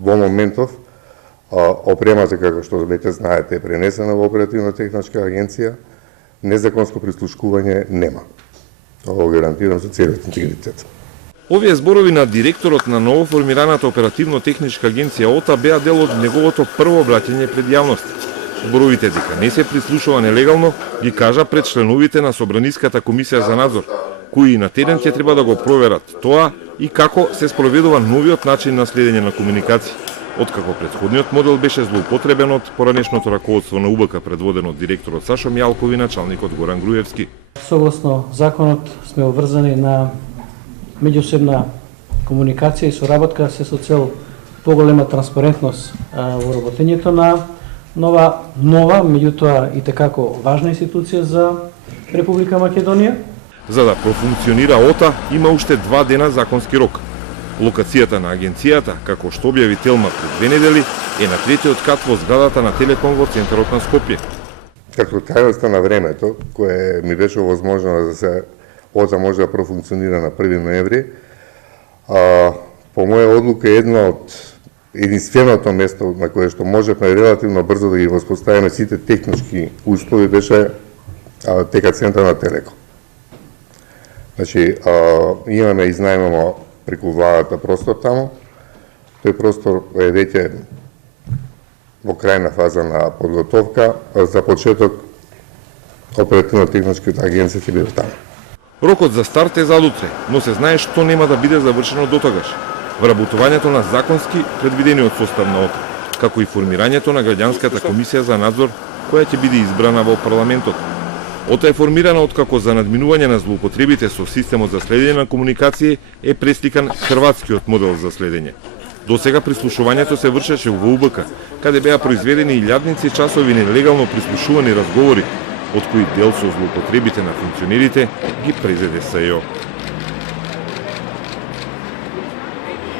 во моментов опремата, како што веќе знаете, е пренесена во оперативно-техничка агенција, незаконско прислушкување нема. Ова го гарантирам со целиот интегритет. Овие зборови на директорот на новоформираната оперативно-техничка агенција ОТА беа дел од неговото прво обраќање пред јавност. Зборовите дека не се прислушува нелегално ги кажа пред членовите на Собраниската комисија за надзор, кои на терен ќе треба да го проверат тоа и како се спроведува новиот начин на следење на комуникација, откако претходниот модел беше злоупотребен од поранешното раководство на УБК предводено од директорот Сашо Мјалков и началникот Горан Груевски. Согласно законот сме обврзани на меѓусебна комуникација и соработка се со цел поголема транспарентност во работењето на нова, меѓутоа и такако важна институција за Република Македонија. За да профункционира ОТА има уште 2 дена законски рок. Локацијата на агенцијата, како што објави Телма пред 2 недели, е на третиот кат во зградата на Телеком во центарот на Скопје. Како крајноста на времето, кое ми беше возможно да се ОТА може да профункционира на 1 ноември, по моја одлука едно од единственото место на кое што можевме релативно брзо да ги воспоставиме сите технички услови беше ТК центар на Телеком. Значи, имаме изнајмено преку владата простор таму. Тој простор е веќе во крајна фаза на подготовка, за почеток оперативно-техничката агенција ќе биде таму. Рокот за старт е за утре, но се знае што нема да биде завршено дотогаш. Вработувањето на законски предвидениот состав на ОТА, како и формирањето на граѓанската комисија за надзор, која ќе биде избрана во парламентот. ОТА е формирана откако за надминување на злоупотребите со системот за следење на комуникации е пресликан хрватскиот модел за следење. До сега прислушувањето се вршеше во УБК, каде беа произведени илјадници часови нелегално прислушувани разговори, од кои дел со злоупотребите на функционерите ги презеде СЈО.